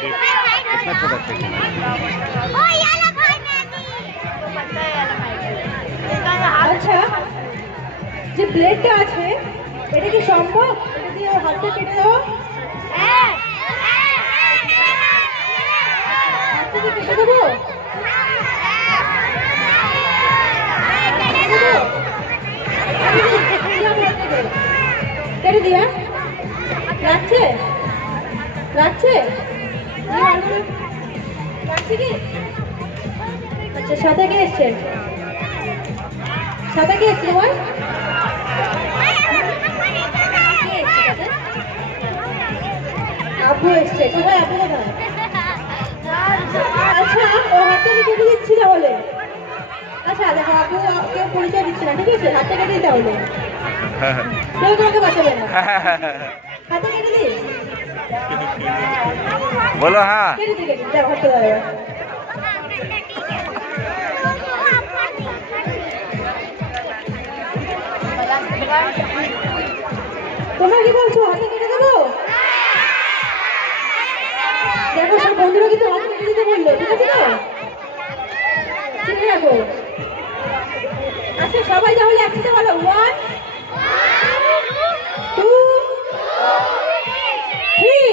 कितना छोटा सेक्शन আচ্ছা, যে ব্লেডটা আছে এটা কি সম্ভব এটা দিয়ে হাতটা কেটে দেওয়া? হাতটা দিয়ে কেটে দেবো? কেটে দিয়া লাগছে লাগছে লাগছে কি? আচ্ছা, সাথে কে এসছে? সাথে কে এসছে তোমার? আব্বু এসছে। কোথায় আব্বু? কোথায়? আচ্ছা, ও হাতটা কেটে দিচ্ছি তাহলে। আচ্ছা দেখো, আব্বু কেউ পরিচয় দিচ্ছে না, ঠিক আছে? হাতটা কেটে দিতে হলো, কেউ তোমাকে বাঁচাবে না। হাতে কেটে দিই? बोलो हाँ কেটে দিই, কেটে যাও, হাতটা দাঁড়াবে। তোমরা কি বলছো, হাতে কেটে দেবো? দেখো, সব বন্ধুরা কিন্তু হাত কেটে দিতে বললো, ঠিক আছে তো? ঠিক রাখো। আচ্ছা, সবাই তাহলে একসাথে বলো, 1 2 3।